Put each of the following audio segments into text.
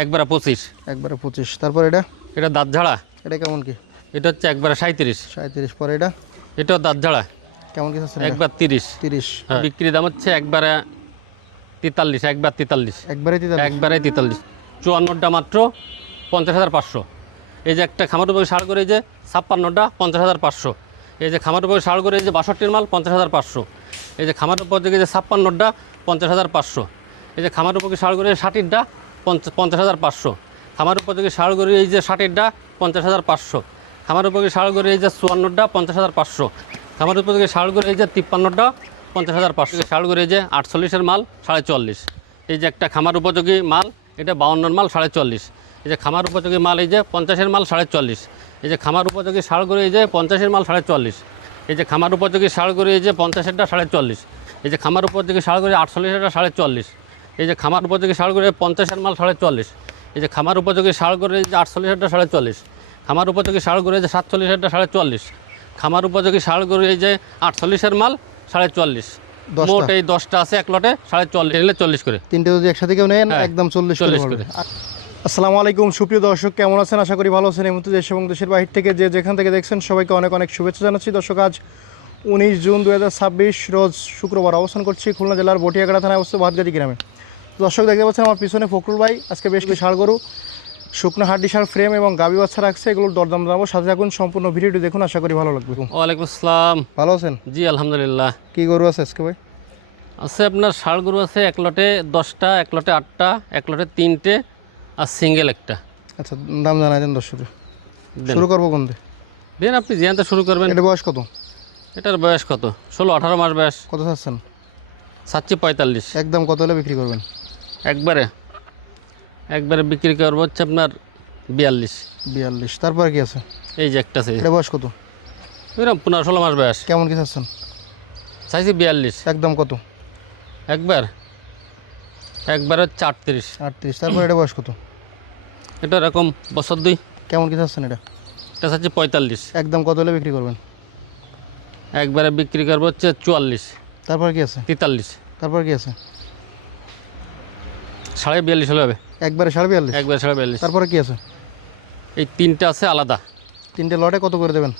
একবারে 25। একবারে 25। তারপর এটা এটা দাঁত ঝাড়া। এটা কেমন কি? এটা হচ্ছে একবারে 37। 37। পরে এটা এটাও দাঁত ঝাড়া। কেমন কি আছে? একবার 30। 30। বিক্রি দাম হচ্ছে একবারে 43। একবার 43। একবারে 43। একবারে 43। 54টা মাত্র 50,500। এই যে একটা খামার উপরে ষাড় করে এই যে 56টা 50,500। এই যে খামার উপরে ষাড় করে এই যে 62টির মাল 50,500। এই যে খামার উপর থেকে যে 56টা 50,500। এই যে খামার উপরে ষাড় করে 60টা 50,500। খামার উপর থেকে ষাড় করে এই যে 60টা 50,500। খামার উপরে ষাড় করে এই যে 54টা 50,500। খামার উপর থেকে ষাড় করে এই যে 53টা 50,500। ষাড় করে এই যে 48-এর মাল 44.5। এই যে একটা খামার উপযোগী মাল, এটা 52-এর মাল 44.5। এই যে খামার উপযোগী মাল এই যে 50-এর মাল 44.5। এই যে খামার উপযোগী ষাড় করে এই যে 50-এর মাল 44.5। এই যে খামার উপযোগী ষাড় করে এই যে 50-এরটা 44.5। এই যে খামার উপযোগী ষাড় করে 48-এরটা 44.5। এই যে খামার উপযোগী ষাড় করে 50-এর মাল 44.5। এই যে খামার উপযোগী ষাড় করে এই যে 48-এরটা 44.5। খামার উপযোগী ষাড় করে এই যে 47-এরটা 44.5। খামার উপযোগী ষাড় করে এই যে 48-এর মাল 44.5। মোট এই 10টা আছে এক লটে 44 নিলে 40 করে। তিনটে যদি একসাথে কেউ নেন একদম 40 করে। আসসালামু আলাইকুম সুপ্রিয় দর্শক, কেমন আছেন? আশা করি ভালো আছেন। এই মুহূর্তে দেশ এবং দেশের বাহির থেকে যে যেখান থেকে দেখছেন সবাইকে অনেক অনেক শুভেচ্ছা জানাচ্ছি। দর্শক, আজ 19 জুন 2026 রোজ শুক্রবার অবস্থান করছি খুলনা জেলার বটিয়াকাটা থানায় অবস্থিত ভাতগাতি গ্রামে। দর্শক, দেখতে পাচ্ছেন আমার পিছনে ফখরুল ভাই আজকে বেশ কিছু ষাড় গরু, শুকনো হাড্ডি ষাড় ফ্রেম এবং গাভী বাচ্চা রাখছে। এগুলোর দরদাম জানাবো, সাথে থাকুন, সম্পূর্ণ ভিডিওটি দেখুন, আশা করি ভালো লাগবে। ওয়ালাইকুম আসসালাম। ভালো আছেন? জি আলহামদুলিল্লাহ। কি গরু আছে আজকে ভাই? আছে আপনার ষাড় গরু আছে এক লটে 10টা, এক লটে 8টা, এক লটে 3টে আর সিঙ্গেল একটা। আচ্ছা, দাম জানাই দেন দর্শক। শুরু করবো কোন দিয়ে? দেন আপনি যেখানটা শুরু করবেন। এটা বয়স কত? এটার বয়স কত? 16-18 মাস বয়স। কত চাচ্ছেন? চাচ্ছি 45। একদম কত হলে বিক্রি করবেন? একবারে বিক্রি করবো হচ্ছে আপনার 42। 42। তারপরে কি আছে? এই যে একটা আছে, এটা বয়স কত? এরকম 15-16 মাস বয়স। কেমন কি চাচ্ছেন? চাইছি 42। একদম কত? একবার হচ্ছে 38। 38। তারপরে এটা বয়স কত? এটা এরকম বছর 2। কেমন কি চাচ্ছেন এটা? এটা চাচ্ছি 45। একদম কত হলে বিক্রি করবেন? একবারে বিক্রি করবো হচ্ছে 44। তারপরে কি আছে? 43। তারপরে কি আছে? 42.5 হলে হবে। একবারে 42.5? একবারে 42.5। তারপরে কি আছে? এই 3টে আছে আলাদা। 3টে লটে কত করে দেবেন?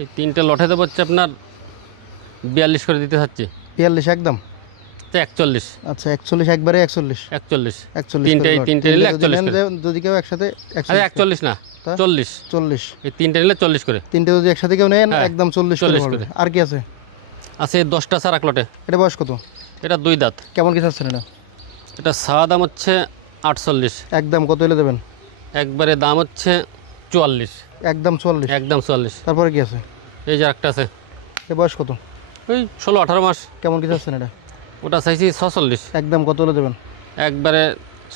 এই 3টে লটে দেবো হচ্ছে আপনার 42 করে দিতে চাচ্ছি। 42 একদম? 41। আচ্ছা, 41 একবারে 41? 41। 41 এই 3টে নিলে 41 করে। যদি কেউ একসাথে আরে 41 না, 40। 40। এই 3টে নিলে 40 করে। 3টে যদি একসাথে কেউ নেন একদম 40 করে 40 পড়বে। করে। আর কি আছে? আছে 10টা স্যার এক লটে। এটা বয়স কত? এটা 2 দাঁত। কেমন কি চাচ্ছেন এটা? এটা সাদা দাম হচ্ছে 48। একদম কত হলে দেবেন? একবারে দাম হচ্ছে 44। একদম 44? একদম 44। তারপরে কি আছে? এই যে একটা আছে, এটা বয়স কত? ওই 16-18 মাস। কেমন কি চাচ্ছেন এটা? ওটা চাইছি 46। একদম কত হলে দেবেন? একবারে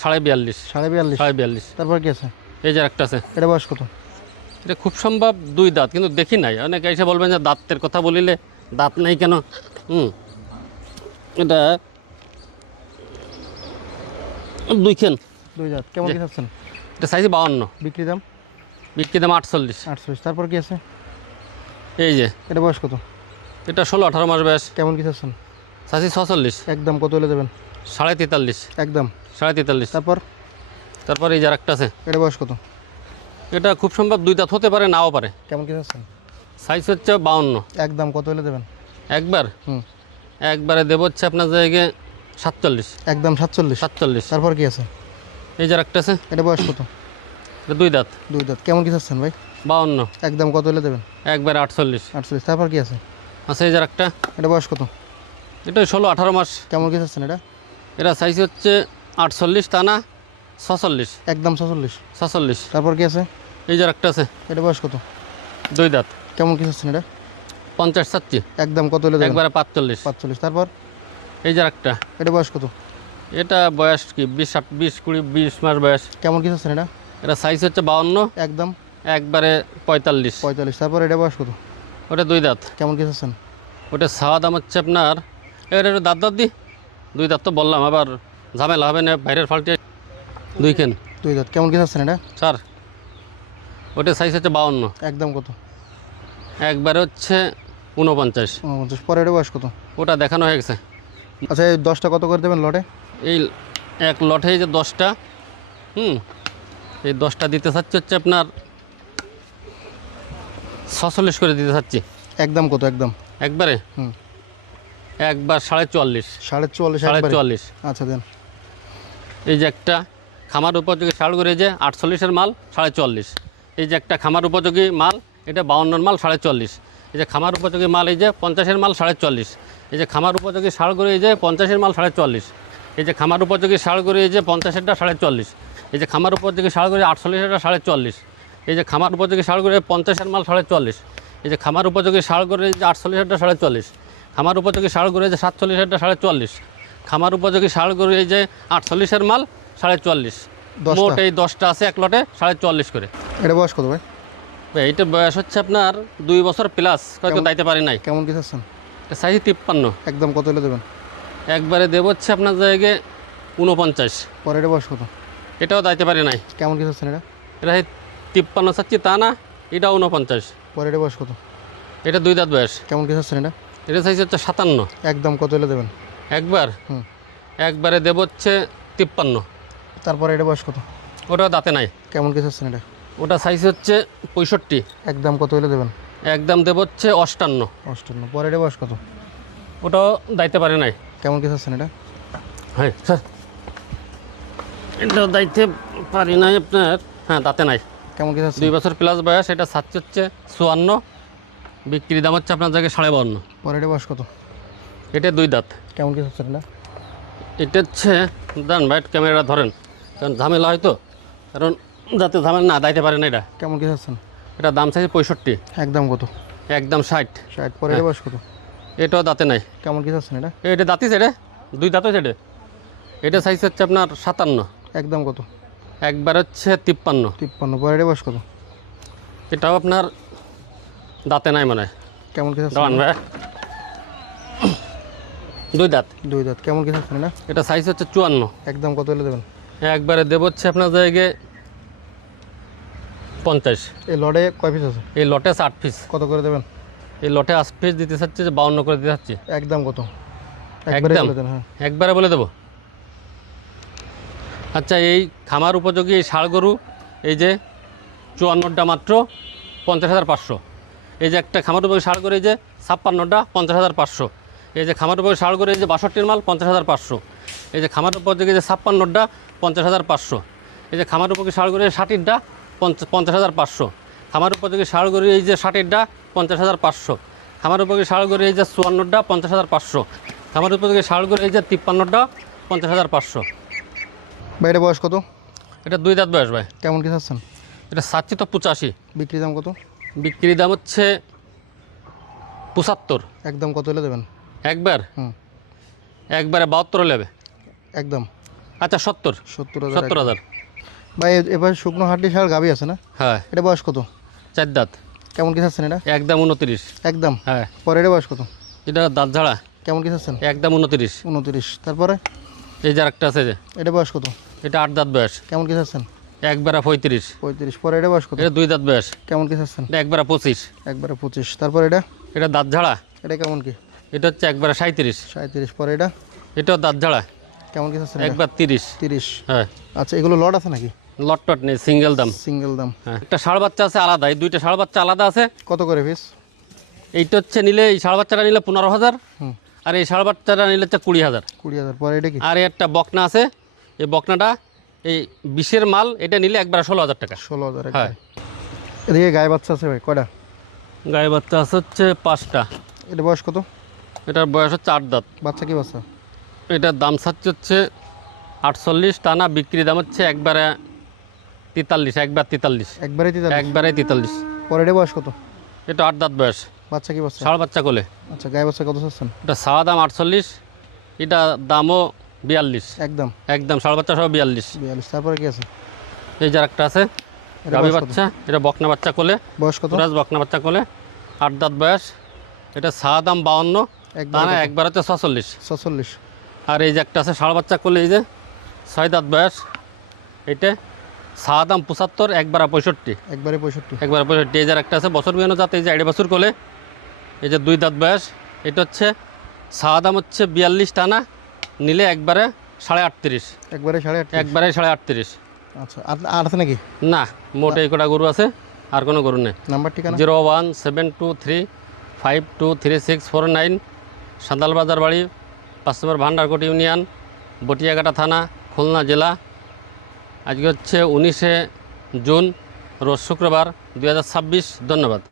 42.5। 42.5? 42.5। তারপর কি আছে? এই যে একটা আছে, এটা বয়স কত? এটা খুব সম্ভব 2 দাঁত, কিন্তু দেখি নাই। অনেকে এসে বলবেন যে দাঁতের কথা বলিলে দাঁত নেই কেন। এটা 2 খেন। 2 দাঁত। কেমন কি চাচ্ছেন? এটা চাইছি 52। বিক্রি দাম? বিক্রি দাম 48। 48। তারপর কি আছে? এই যে এটা বয়স কত? এটা 16-18 মাস বয়স। কেমন কি চাচ্ছেন? চাইছি 46। একদম কত হলে দেবেন? 43.5। একদম? 43.5। তারপর এই যে একটা আছে, এটা বয়স কত? এটা খুব সম্ভব 2 দাঁত হতে পারে, নাও পারে। কেমন কি চাচ্ছেন? সাইজ হচ্ছে 52। একদম কত হলে দেবেন? একবারে দেবো হচ্ছে আপনার জায়গায় 47। একদম 47? তারপর কি আছে? এই যে একটা আছে, এটা বয়স কত? এটা 2 দাঁত। 2 দাঁত। কেমন কি চাচ্ছেন ভাই? 52। একদম কত হলে দেবেন? একবারে 48। 48। তারপর কি আছে? আছে এই যে একটা, এটা বয়স কত? এটা 16-18 মাস। কেমন কি চাচ্ছেন এটা? এটা সাইজ হচ্ছে 48, তা না 46। একদম 46? 46। তারপর কি আছে? এই যে একটা আছে, এটা বয়স কত? 2 দাঁত। কেমন কি চাচ্ছেন এটা? 50 চাচ্ছি। একদম কত হলে দেবেন? একবারে 45। 45। তারপর? এই যে একটা, এটা বয়স কত? এটা বয়স কি 20 মাস বয়স। কেমন কি চাচ্ছেন এটা? এটা সাইজ হচ্ছে 52। একদম? একবারে 45। 45। তারপর এটা বয়স কত? ওটা 2 দাঁত। কেমন কি চাচ্ছেন? ওটা সাওয়া দাম হচ্ছে আপনার, এটা একটু দাঁত দি 2 দাঁত তো বললাম, আবার ঝামেলা হবে না, বাইরের ফাল্টে 2 খেন। 2 দাঁত। কেমন কি চাচ্ছেন এটা? স্যার ওটা সাইজ হচ্ছে 52। একদম কত? একবারে হচ্ছে 49। 49। পরে এটা বয়স কত? ওটা দেখানো হয়ে গেছে। আচ্ছা, এই 10টা কত করে দেবেন লটে? এই এক লটে যে 10টা এই 10টা দিতে চাচ্ছি হচ্ছে আপনার 46 করে দিতে চাচ্ছি। একদম কত একদম? একবারে একবার 44.5। 44.5 আচ্ছা দেন। এই যে একটা খামার উপযোগী ষাঁড় গরু, এই যে 48-এর মাল 44.5। এই যে একটা খামার উপযোগী মাল, এটা 52-এর মাল 44.5। এই যে খামার উপযোগী মাল, এই যে 50-এর মাল 44.5। এই যে খামার উপযোগী ষাঁড় গরু, এই যে 50-এর মাল 44.5। এই যে খামার উপযোগী ষাঁড় গরু, এই যে 50-এরটা 44.5। এই যে খামার উপযোগী ষাঁড় গরু 48-এরটা 44.5। এই যে খামার উপযোগী ষাঁড় গরু 50-এর মাল 44.5। এই যে খামার উপযোগী ষাঁড় গরু, এই যে 48-এরটা 44.5। খামার উপযোগী ষাঁড় গরু, এই যে 47-এরটা 44.5। খামার উপযোগী ষাঁড় গরু, এই যে 48-এর মাল 44.5। মোট এই 10টা আছে এক লটে 44.5 করে। এটা বয়স কত ভাই? এইটা বয়স হচ্ছে আপনার 2 বছর প্লাস, হয়তো দাইতে পারি নাই। কেমন কি চাচ্ছেন? সাইজ 53। একদম কত হলে দেবেন? একবারে দেব হচ্ছে আপনার জায়গায় 49। পরে এটা বয়স কত? এটাও দাইতে পারি নাই। কেমন কি চাচ্ছেন? এটা এটা 53 চাচ্ছি, তা না, এটা 49। পরে এটা বয়স কত? এটা 2 দাঁত বয়স। কেমন কি চাচ্ছেন? এটা সাইজ হচ্ছে 57। একদম কত হলে দেবেন? একবারে দেব হচ্ছে 53। তারপরে এটা বয়স কত? ওটাও দাঁতে নাই। কেমন কি চাচ্ছেন? এটা ওটা সাইজ হচ্ছে 65। একদম কত হলে দেবেন? একদম দেব হচ্ছে 58। পরে এটা বয়স কত? ওটাও দাইতে পারে নাই। কেমন কি চাচ্ছেন? এটা হ্যাঁ স্যার, এটাও দাইতে পারি নাই আপনার। দাঁতে নাই। কেমন কি চাচ্ছেন? 2 বছর প্লাস বয়স। এটা সাচ্ছে হচ্ছে 54। বিক্রি দাম হচ্ছে আপনার জায়গায় 52.5। পরে এটা বয়স কত? এটা 2 দাঁত। কেমন কি চাচ্ছেন? এটা হচ্ছে দান ভাই, ক্যামেরাটা ধরেন, কারণ ঝামেলা হয়তো, কারণ যাতে ঝামেলা না দাইতে পারে না। এটা কেমন কি চাচ্ছেন? এটা দাম চাইছে 65। একদম কত? একদম 60। পরে এটা বয়স কত? এটাও দাঁতে নাই। কেমন কি চাচ্ছেন? এটা দাঁতিস, এটা 2 দাঁত হয়েছে। এটা সাইজ হচ্ছে আপনার 57। একদম কত? একবার হচ্ছে 53। পরে এটা বয়স কত? এটাও আপনার দাঁতে নাই মনে হয়। কেমন কি চাচ্ছেন? দাঁড়ান ভাই, 2 দাঁত। কেমন কি চাচ্ছেন? এটা সাইজ হচ্ছে 54। একদম কত হলে দেবেন? একবারে দেব হচ্ছে আপনার জায়গায় 50। এই লটে কয় পিস আছে? এই লটে 8 পিস। কত করে দেবেন? এই লটে 8 পিস দিতে চাচ্ছে যে 52 করে দিতে চাচ্ছি। একদম কত? একদম বলে দেন। একবারে বলে দেবো। আচ্ছা, এই খামার উপযোগী এই ষাঁড় গরু, এই যে 54টা মাত্র 50,500। এই যে একটা খামার উপযোগী ষাঁড় গরু, এই যে 56টা 50,500। এই যে খামার উপযোগী ষাঁড় গরু, এই যে 62-এর মাল 50,500। এই যে খামার উপযোগী যে 56টা 50,500। এই যে খামার উপযোগী ষাঁড় গরু 60টা 50,500। খামার উপযোগী ষাঁড় গরু, এই যে 60টা 50,500। খামার উপযোগী ষাঁড় গরু, এই যে 54টা 50,500। খামার উপযোগী ষাঁড় গরু, এই যে 53টা 50,500। ভাই এটা বয়স কত? এটা 2 দাঁত বয়স ভাই। কেমন কি চাচ্ছেন? এটা চাচ্ছি তো 85। বিক্রি দাম কত? বিক্রি দাম হচ্ছে 75। একদম কত হলে দেবেন? একবারে 72 নেবে। একদম আচ্ছা 70,000। ভাই এবার শুকনো হাড্ডি ষাঁড় গাভী আছে না? হ্যাঁ। এটা বয়স কত? 4 দাঁত। কেমন কি চাচ্ছেন? এটা একদম 29। একদম। হ্যাঁ। পরে এটা বয়স কত? এটা দাঁত ঝাড়া। কেমন কি চাচ্ছেন? একদম 29। তারপরে এই যে আরেকটা আছে, যে এটা বয়স কত? এটা 8 দাঁত বয়স। কেমন কি চাচ্ছেন? একবারে 35। পরে এটা বয়স কত? এটা 2 দাঁত বয়স। কেমন কি চাচ্ছেন? এটা একবারে 25। তারপর এটা দাঁত ঝাড়া। এটা কেমন কি? এটা হচ্ছে একবারে 37। পরে এটাও দাঁত ঝাড়া। কেমন কি চাচ্ছেন? একবার 30। হ্যাঁ। আচ্ছা, এগুলো লট আছে নাকি? লট নেই, সিঙ্গেল দাম। হ্যাঁ। একটা ষাঁড় বাচ্চা আছে আলাদা, এই 2টা ষাঁড় বাচ্চা আলাদা আছে। কত করে পিস? এইটা হচ্ছে নিলে, এই ষাঁড় বাচ্চাটা নিলে 15,000। আর এই ষাঁড় বাচ্চাটা নিলে হচ্ছে 20,000। পরে এটা কি? আর একটা বকনা আছে, এই বকনাটা এই 20-এর মাল, এটা নিলে একবার 16,000 টাকা। 16,000। হ্যাঁ। এদিকে গায়ে বাচ্চা আছে ভাই কয়টা? গায়ে বাচ্চা আছে হচ্ছে 5টা। এটা বয়স কত? এটার বয়স হচ্ছে 8 দাঁত। বাচ্চা কি বাচ্চা? এটার দাম চাচ্ছে হচ্ছে 48 টানা। বিক্রি দাম হচ্ছে একবারে 43। একবারে 43। পরে এটা বয়স কত? এটা 8 দাঁত বয়স। বাচ্চা কি বাচ্চা? ষাঁড় বাচ্চা কোলে। আচ্ছা, গায়ে বাচ্চা কত চাচ্ছেন? এটা চাওয়া দাম 48। এটা দামও 42। একদম ষাঁড় বাচ্চা সহ 42। তারপরে কি আছে? এই যে একটা আছে গাভী বাচ্চা, এটা বকনা বাচ্চা কোলে। বয়স কত? বকনা বাচ্চা কোলে, 8 দাঁত বয়স। এটা চাওয়া দাম 52। না, একবার হচ্ছে 46। আর এই যে একটা আছে ষাঁড় বাচ্চা কোলে, এই যে 6 দাঁত বয়স। এটা চাওয়া দাম 75। একবার 65। একবারে 65। এই যে একটা আছে বছর বিহানো জাত, এই যে 1.5 বছর কোলে, এই যে 2 দাঁত বয়স। এটা হচ্ছে চাওয়া দাম হচ্ছে 42 টানা, নিলে একবারে 38.5। একবারে 38। একবারে 38.5। আচ্ছা, আর আছে নাকি? না, মোট এই কটা গরু আছে, আর কোনো গরু নেই। নাম্বার ঠিকানা? 01723523649, সান্তাল বাজার বাড়ি, 5 নম্বর ভান্ডারকোট ইউনিয়ন, বটিয়াঘাটা থানা, খুলনা জেলা। আজকে হচ্ছে 19শে জুন, রোজ শুক্রবার 2026। ধন্যবাদ।